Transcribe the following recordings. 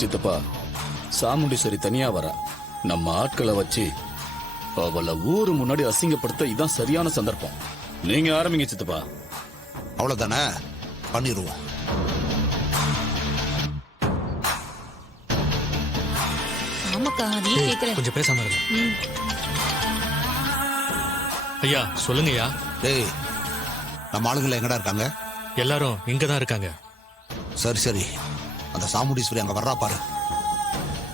சித்தப்பா, சாமுண்டீஸ்வரி தனியா வர நம்ம ஆட்களை வச்சு அவளை ஊரு முன்னாடி அசிங்கப்படுத்த இதான் சரியான சந்தர்ப்பம். நீங்க ஆரம்பிங்க சித்தப்பா. அவ்வளவுதானே, பண்ணிடுவோம். ஆமாக்கா, அதையும் கேக்குறேன். கொஞ்சம் பேசாம இருங்க. ஐயா சொல்லுங்கய்யா. டேய், நம்ம ஆளுங்களை எங்கடா இருக்காங்க? எல்லாரும் இங்கதான் இருக்காங்க. சரி சரி, அந்த சாமுண்டீஸ்வரி அங்க வர்றா பாரு.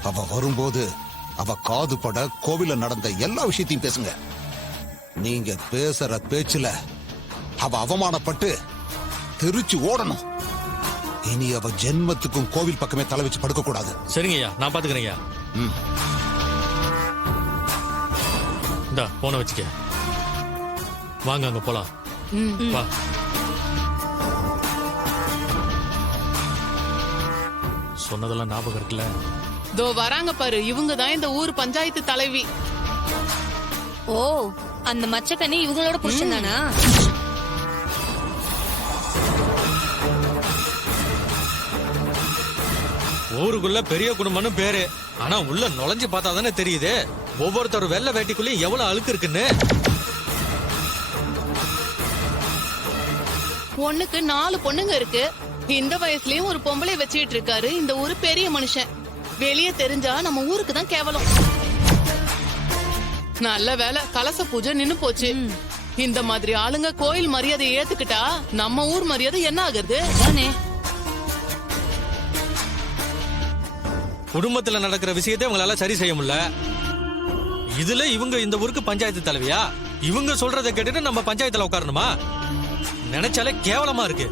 அவ வரும்போது அவ காது பட கோவில நடந்த எல்லா விஷயத்தையும் பேசுங்க. நீங்க பேசுற பேச்சுல அவ அவமானப்பட்டு திருச்சி ஓடணும். இனி அவ ஜென்மத்துக்கும் கோவில் பக்கமே தலை வச்சு படுக்க கூடாது. சரிங்கய்யா, நான் பாத்துக்கிறேன்யா. இந்தா போன வச்சுக்க. வாங்க அங்க போலாம். வா. சொன்னதெல்லாம் ஞாபகம் இருக்குல்ல? தோ வராங்க பாரு, இவங்க தான் இந்த ஊர் பஞ்சாயத்து தலைவி. ஓ, அந்த மச்சக்கண்ணி இவங்களோட புருஷன் தானா? ஊருக்குள்ள பெரிய குடும்பம்னு பேரு, ஆனா உள்ள நுழைஞ்சு பார்த்தா தானே தெரியுது ஒவ்வொருத்தர் வெள்ளை வேட்டிக்குள்ளயும் எவ்வளவு அழுக்கு இருக்குன்னு. பொண்ணுக்கு 4 பொண்ணுங்க இருக்கு. இந்த வயசுலயும் ஒரு பொம்பளை வச்சுட்டு இருக்காரு இந்த ஊரு பெரிய மனுஷன். வெளியே தெரிஞ்சா நம்ம ஊருக்கு தான் கேவலம். நல்ல வேலை, கலச பூஜை நின்னு போச்சு. இந்த மாதிரி ஆளுங்க கோயில் மரியாதையை ஏத்துக்கிட்டா நம்ம ஊர் மரியாதை என்ன ஆகுறது? குடும்பத்துல நடக்கிற விஷயத்தை உங்களால சரி செய்ய முடியல. இதுல இவங்க இந்த ஊருக்கு பஞ்சாயத்து தலைவியா? இவங்க சொல்றதை கேட்டுட்டு நம்ம பஞ்சாயத்துல உட்காரணுமா? நினைச்சாலே கேவலமா இருக்கு.